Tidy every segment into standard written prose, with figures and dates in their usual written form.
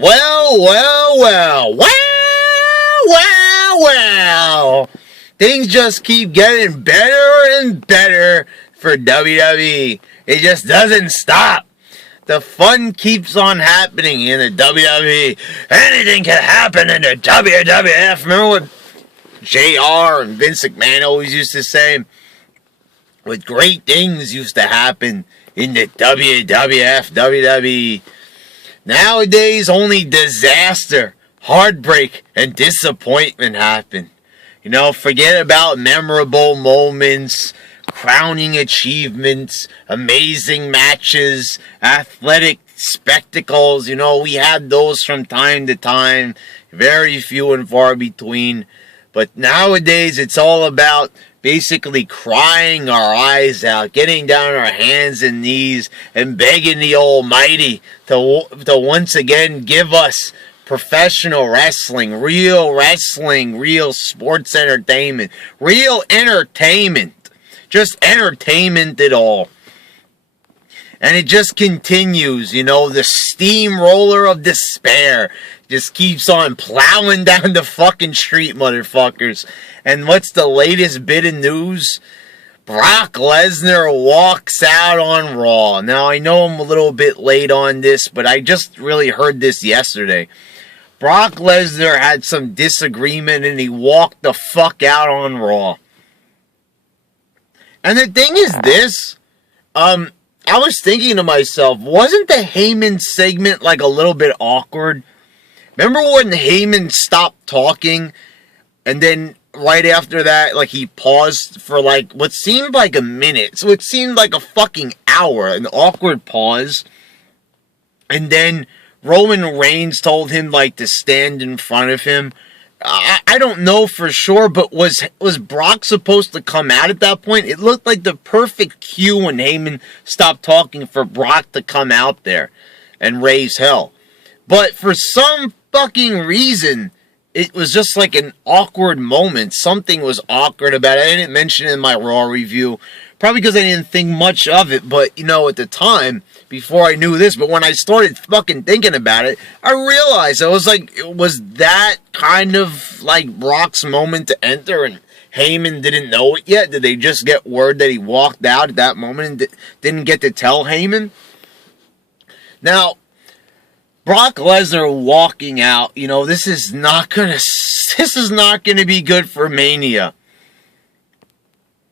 Well. Things just keep getting better and better for WWE. It just doesn't stop. The fun keeps on happening in the WWE. Anything can happen in the WWF. Remember what JR and Vince McMahon always used to say? What great things used to happen in the WWF, WWE. Nowadays, only disaster, heartbreak, and disappointment happen. You know, forget about memorable moments, crowning achievements, amazing matches, athletic spectacles. You know, we had those from time to time, very few and far between. But nowadays, it's all about basically crying our eyes out, getting down on our hands and knees, and begging the Almighty to once again give us professional wrestling, real sports entertainment, real entertainment, just entertainment at all. And it just continues, you know, the steamroller of despair just keeps on plowing down the fucking street, motherfuckers. And what's the latest bit of news? Brock Lesnar walks out on Raw. Now, I know I'm a little bit late on this, but I just really heard this yesterday. Brock Lesnar had some disagreement and he walked the fuck out on Raw. And the thing is this, I was thinking to myself, wasn't the Heyman segment like a little bit awkward? Remember when Heyman stopped talking and then right after that, like, he paused for like what seemed like a minute, so it seemed like a fucking hour, an awkward pause, and then Roman Reigns told him, like, to stand in front of him. I don't know for sure, but was Brock supposed to come out at that point? It looked like the perfect cue when Heyman stopped talking for Brock to come out there and raise hell. But for some fucking reason, it was just like an awkward moment. Something was awkward about it. I didn't mention it in my Raw review, probably because I didn't think much of it, but, you know, at the time, before I knew this, but when I started fucking thinking about it, I realized, I was like, was that kind of like Brock's moment to enter and Heyman didn't know it yet? Did they just get word that he walked out at that moment and didn't get to tell Heyman? Now, Brock Lesnar walking out, you know, this is not gonna be good for Mania.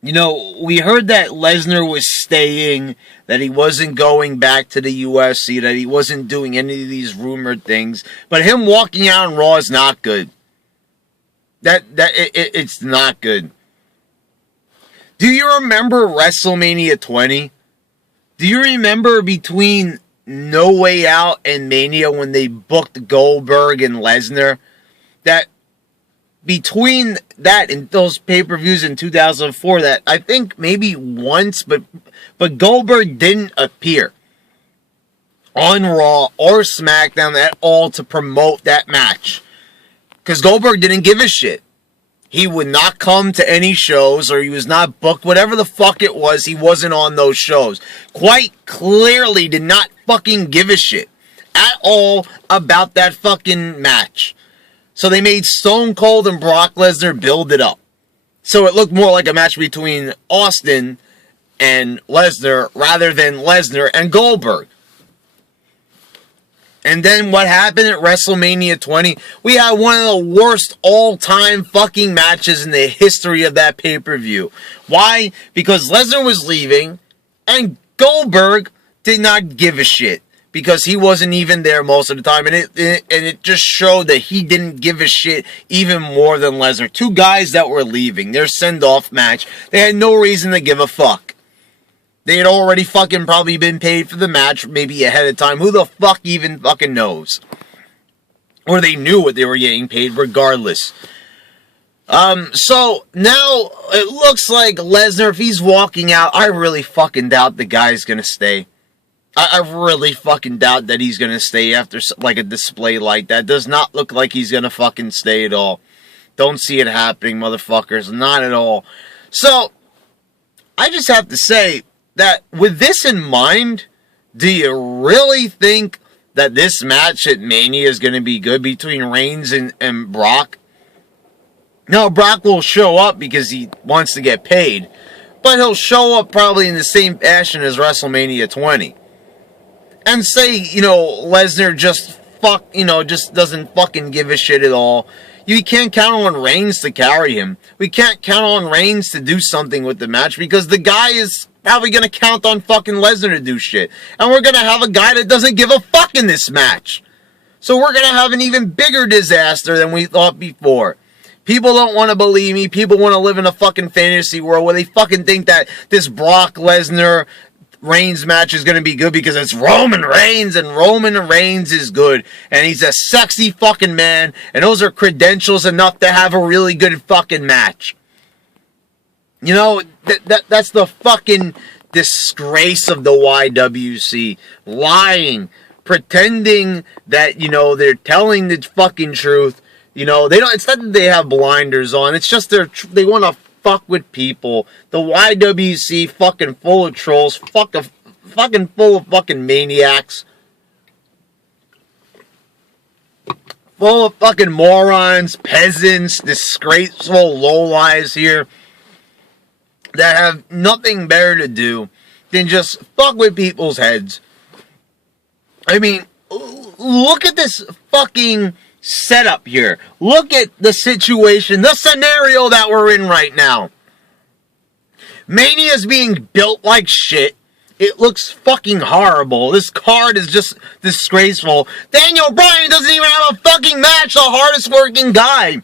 You know, we heard that Lesnar was staying, that he wasn't going back to the UFC, that he wasn't doing any of these rumored things. But him walking out on Raw is not good. It's not good. Do you remember WrestleMania 20? Do you remember between No Way Out and Mania when they booked Goldberg and Lesnar? That between that and those pay-per-views in 2004, that I think maybe once, but Goldberg didn't appear on Raw or SmackDown at all to promote that match. Because Goldberg didn't give a shit. He would not come to any shows, or he was not booked. Whatever the fuck it was, he wasn't on those shows. Quite clearly did not fucking give a shit at all about that fucking match. So they made Stone Cold and Brock Lesnar build it up. So it looked more like a match between Austin and Lesnar rather than Lesnar and Goldberg. And then what happened at WrestleMania 20? We had one of the worst all-time fucking matches in the history of that pay-per-view. Why? Because Lesnar was leaving and Goldberg did not give a shit. Because he wasn't even there most of the time. And it just showed that he didn't give a shit even more than Lesnar. Two guys that were leaving. Their send-off match. They had no reason to give a fuck. They had already fucking probably been paid for the match maybe ahead of time. Who the fuck even fucking knows? Or they knew what they were getting paid regardless. So now it looks like Lesnar, if he's walking out, I really fucking doubt the guy's gonna stay. I really fucking doubt that he's going to stay after, like, a display like that. Does not look like he's going to fucking stay at all. Don't see it happening, motherfuckers. Not at all. So, I just have to say that with this in mind, do you really think that this match at Mania is going to be good between Reigns and Brock. Now, Brock will show up because he wants to get paid, but he'll show up probably in the same fashion as WrestleMania 20. And say, Lesnar just doesn't fucking give a shit at all. You can't count on Reigns to carry him. We can't count on Reigns to do something with the match because the guy is probably going to count on fucking Lesnar to do shit. And we're going to have a guy that doesn't give a fuck in this match. So we're going to have an even bigger disaster than we thought before. People don't want to believe me. People want to live in a fucking fantasy world where they fucking think that this Brock Lesnar Reigns match is going to be good because it's Roman Reigns, and Roman Reigns is good, and he's a sexy fucking man, and those are credentials enough to have a really good fucking match. That's the fucking disgrace of the YWC. Lying, pretending that, they're telling the fucking truth. They don't. It's not that they have blinders on. It's just they want to fuck with people. The YWC fucking full of trolls, fucking full of fucking maniacs, full of fucking morons, peasants, disgraceful lowlives here that have nothing better to do than just fuck with people's heads. I mean, look at this fucking setup here. Look at the situation, the scenario that we're in right now. Mania's being built like shit. It looks fucking horrible. This card is just disgraceful. Daniel Bryan doesn't even have a fucking match, the hardest working guy.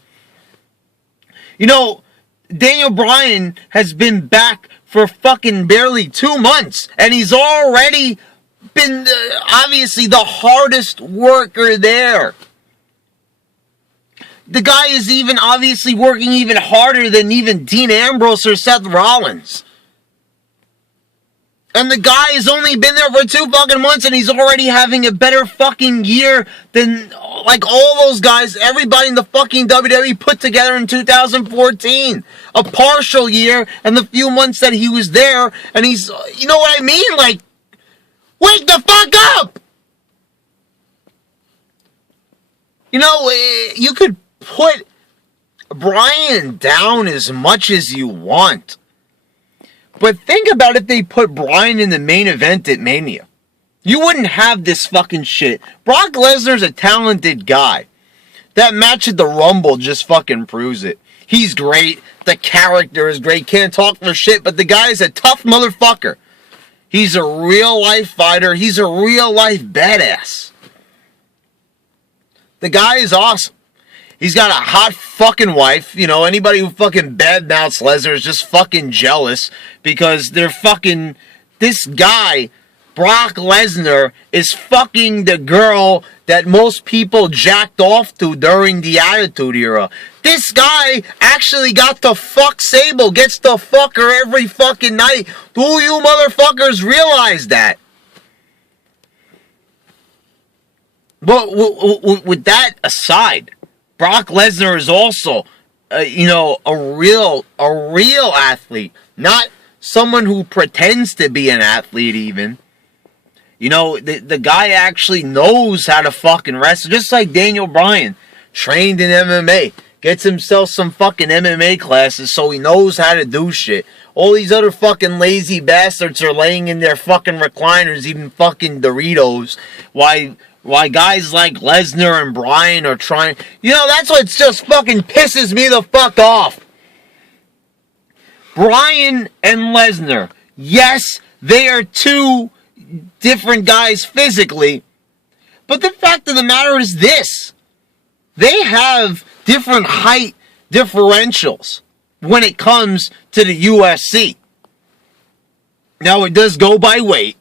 Daniel Bryan has been back for fucking barely 2 months, and he's already been obviously the hardest worker there. The guy is even obviously working even harder than even Dean Ambrose or Seth Rollins. And the guy has only been there for 2 fucking months, and he's already having a better fucking year than like all those guys, everybody in the fucking WWE put together in 2014. A partial year and the few months that he was there, and he's, you know what I mean? Like, wake the fuck up! You could put Bryan down as much as you want. But think about if they put Bryan in the main event at Mania. You wouldn't have this fucking shit. Brock Lesnar's a talented guy. That match at the Rumble just fucking proves it. He's great. The character is great. Can't talk for shit, but the guy's a tough motherfucker. He's a real life fighter. He's a real life badass. The guy is awesome. He's got a hot fucking wife. Anybody who fucking badmouths Lesnar is just fucking jealous because they're fucking... This guy, Brock Lesnar, is fucking the girl that most people jacked off to during the Attitude Era. This guy actually got to fuck Sable, gets to fuck her every fucking night. Do you motherfuckers realize that? But with that aside, Brock Lesnar is also, a real athlete. Not someone who pretends to be an athlete even. The guy actually knows how to fucking wrestle. Just like Daniel Bryan, trained in MMA. Gets himself some fucking MMA classes so he knows how to do shit. All these other fucking lazy bastards are laying in their fucking recliners eating fucking Doritos. Why guys like Lesnar and Bryan are trying... that's what just fucking pisses me the fuck off. Bryan and Lesnar. Yes, they are two different guys physically. But the fact of the matter is this. They have different height differentials when it comes to the UFC. Now, it does go by weight.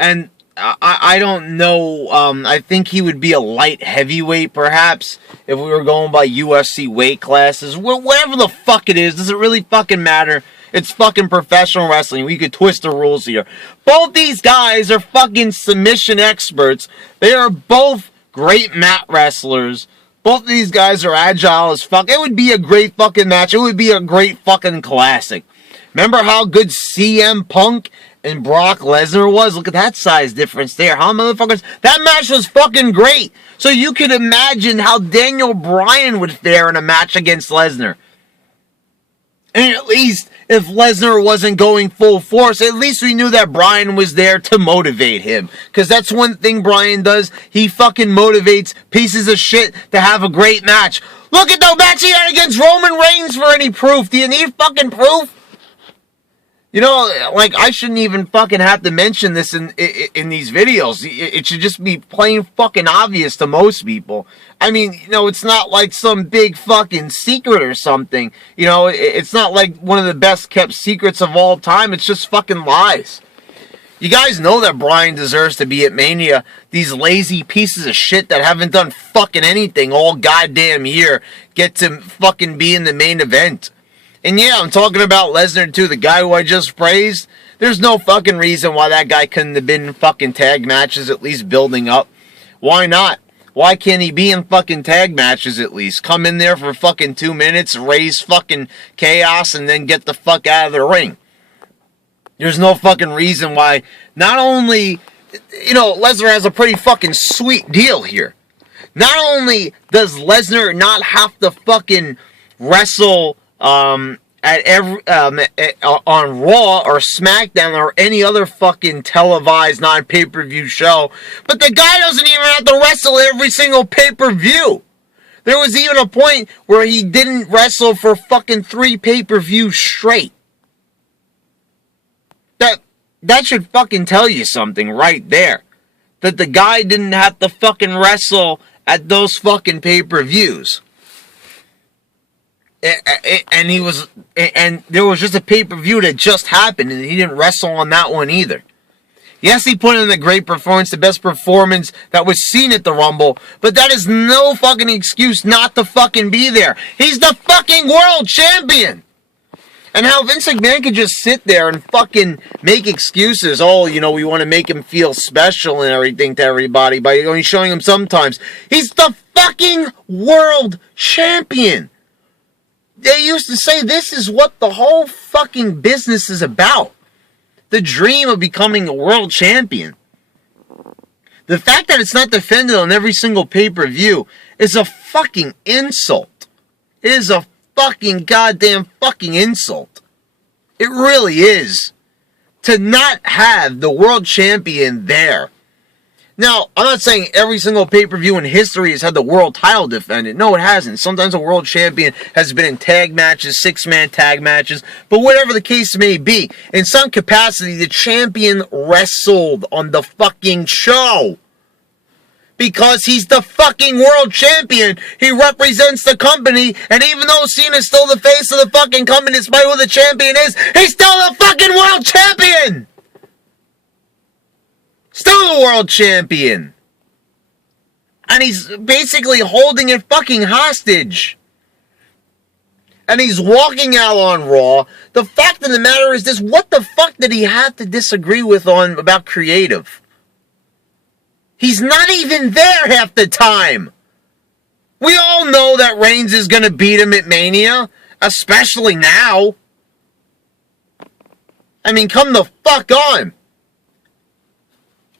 And I don't know. I think he would be a light heavyweight, perhaps, if we were going by UFC weight classes. Whatever the fuck it is, does it really fucking matter? It's fucking professional wrestling. We could twist the rules here. Both these guys are fucking submission experts. They are both great mat wrestlers. Both of these guys are agile as fuck. It would be a great fucking match. It would be a great fucking classic. Remember how good CM Punk and Brock Lesnar was. Look at that size difference there, huh, motherfuckers? That match was fucking great. So you can imagine how Daniel Bryan would fare in a match against Lesnar. And at least if Lesnar wasn't going full force, at least we knew that Bryan was there to motivate him. Because that's one thing Bryan does. He fucking motivates pieces of shit to have a great match. Look at the match he had against Roman Reigns for any proof. Do you need fucking proof? You know, like, I shouldn't even fucking have to mention this in these videos. It should just be plain fucking obvious to most people. I mean, you know, it's not like some big fucking secret or something. You know, it's not like one of the best kept secrets of all time. It's just fucking lies. You guys know that Bryan deserves to be at Mania. These lazy pieces of shit that haven't done fucking anything all goddamn year get to fucking be in the main event. And yeah, I'm talking about Lesnar too, the guy who I just praised. There's no fucking reason why that guy couldn't have been in fucking tag matches, at least building up. Why not? Why can't he be in fucking tag matches at least? Come in there for fucking 2 minutes, raise fucking chaos, and then get the fuck out of the ring. There's no fucking reason why. Not only, you know, Lesnar has a pretty fucking sweet deal here. Not only does Lesnar not have to fucking wrestle at every on Raw or SmackDown or any other fucking televised non-pay-per-view show, but the guy doesn't even have to wrestle every single pay-per-view. There was even a point where he didn't wrestle for fucking 3 pay-per-views straight. That should fucking tell you something right there. That the guy didn't have to fucking wrestle at those fucking pay-per-views. And there was just a pay-per-view that just happened, and he didn't wrestle on that one either. Yes, he put in a great performance, the best performance that was seen at the Rumble, but that is no fucking excuse not to fucking be there. He's the fucking world champion! And how Vince McMahon could just sit there and fucking make excuses. Oh, you know, we want to make him feel special and everything to everybody by only showing him sometimes. He's the fucking world champion! They used to say this is what the whole fucking business is about. The dream of becoming a world champion. The fact that it's not defended on every single pay-per-view is a fucking insult. It is a fucking goddamn fucking insult. It really is. To not have the world champion there. Now, I'm not saying every single pay-per-view in history has had the world title defended. No, it hasn't. Sometimes a world champion has been in tag matches, 6-man tag matches, but whatever the case may be, in some capacity, the champion wrestled on the fucking show. Because he's the fucking world champion. He represents the company, and even though Cena's still the face of the fucking company, despite who the champion is, he's still the fucking world champion! Still the world champion. And he's basically holding it fucking hostage. And he's walking out on Raw. The fact of the matter is this, what the fuck did he have to disagree with on about creative? He's not even there half the time. We all know that Reigns is going to beat him at Mania. Especially now. I mean, come the fuck on.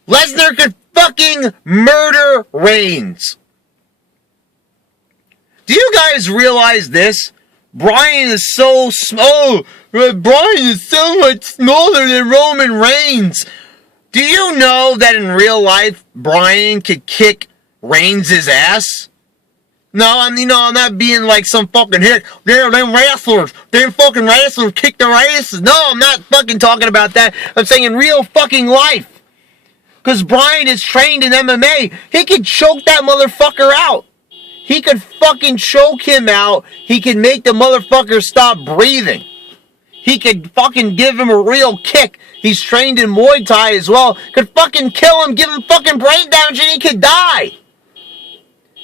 Lesnar could fucking murder Reigns. Do you guys realize this? Bryan is so small. Bryan is so much smaller than Roman Reigns. Do you know that in real life, Bryan could kick Reigns' ass? No, I'm not being like some fucking hit. Them wrestlers. Them fucking wrestlers kick their asses. No, I'm not fucking talking about that. I'm saying in real fucking life. Because Bryan is trained in MMA. He could choke that motherfucker out. He could fucking choke him out. He could make the motherfucker stop breathing. He could fucking give him a real kick. He's trained in Muay Thai as well. Could fucking kill him, give him fucking brain damage, and he could die.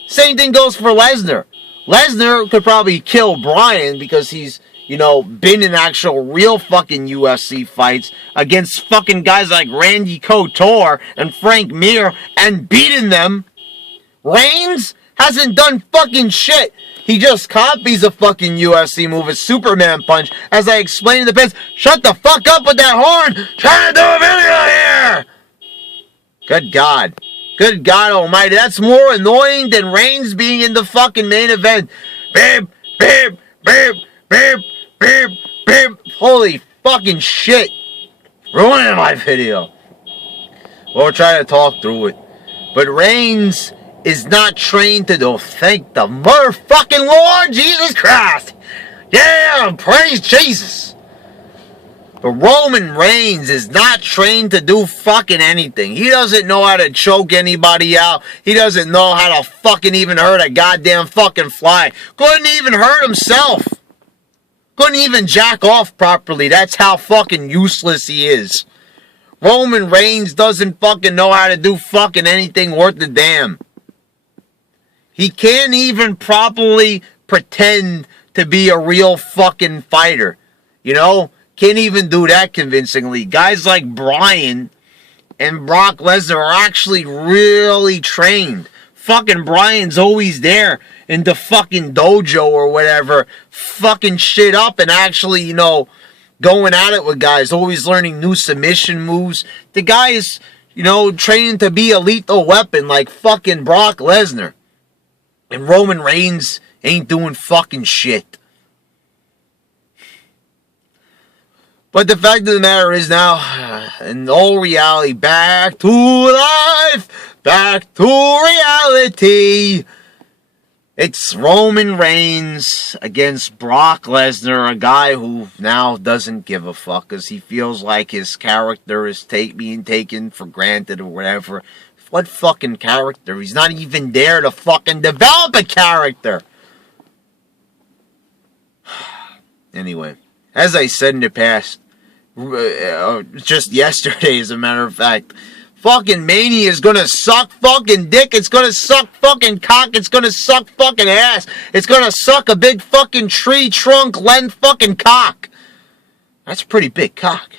Same thing goes for Lesnar. Lesnar could probably kill Bryan because he's, been in actual real fucking UFC fights against fucking guys like Randy Couture and Frank Mir and beaten them. Reigns hasn't done fucking shit. He just copies a fucking UFC move, a Superman punch. As I explained in the past, shut the fuck up with that horn! Trying to do a video here! Good God. Good God almighty. That's more annoying than Reigns being in the fucking main event. Beep, beep, beep, beep, beep, beep. Holy fucking shit. Ruining my video. We'll try to talk through it. But Reigns is not trained to do. Thank the motherfucking Lord Jesus Christ. Yeah, praise Jesus. But Roman Reigns is not trained to do fucking anything. He doesn't know how to choke anybody out. He doesn't know how to fucking even hurt a goddamn fucking fly. Couldn't even hurt himself. Couldn't even jack off properly. That's how fucking useless he is. Roman Reigns doesn't fucking know how to do fucking anything worth a damn. He can't even properly pretend to be a real fucking fighter. You know? Can't even do that convincingly. Guys like Bryan and Brock Lesnar are actually really trained. Fucking Bryan's always there in the fucking dojo or whatever, fucking shit up and actually, you know, going at it with guys, always learning new submission moves. The guy is, you know, training to be a lethal weapon like fucking Brock Lesnar. And Roman Reigns ain't doing fucking shit. But the fact of the matter is now, in all reality, back to life, back to reality. It's Roman Reigns against Brock Lesnar, a guy who now doesn't give a fuck because he feels like his character is being taken for granted or whatever. What fucking character? He's not even there to fucking develop a character. Anyway, as I said in the past, just yesterday as a matter of fact, fucking Mania is gonna suck fucking dick, it's gonna suck fucking cock, it's gonna suck fucking ass, it's gonna suck a big fucking tree trunk length fucking cock. That's a pretty big cock.